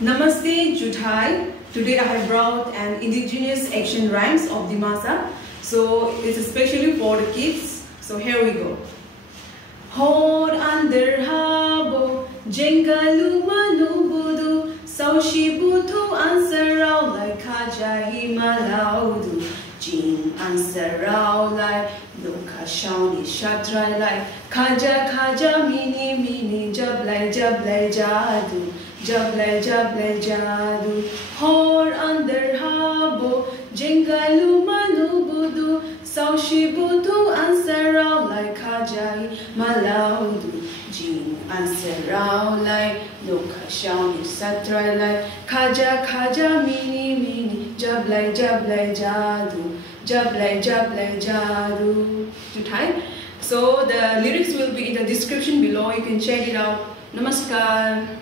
Namaste, Juthai. Today I have brought an indigenous action rhymes of Dimasa. So it's especially for the kids. So here we go. Hor ANDAR HABO, JANGAILUMA NUBUDU, SOUSI BUTHU ANSARAO like KHAJA MALAO, JING ANSARAO like NOKHASAO SATRAI like KHAJA mini JABLAI JADU. JABLAI JADU, Hor ANDAR HABO, JANGAILUMA NUBUDU, SOUSI BUTHU ANSARAO like KHAJA MALAO, JING ANSARAO like NOKHASAO SATRAI like KHAJA mini JABLAI JADU, JABLAI JADU. So the lyrics will be in the description below. You can check it out. Namaskar.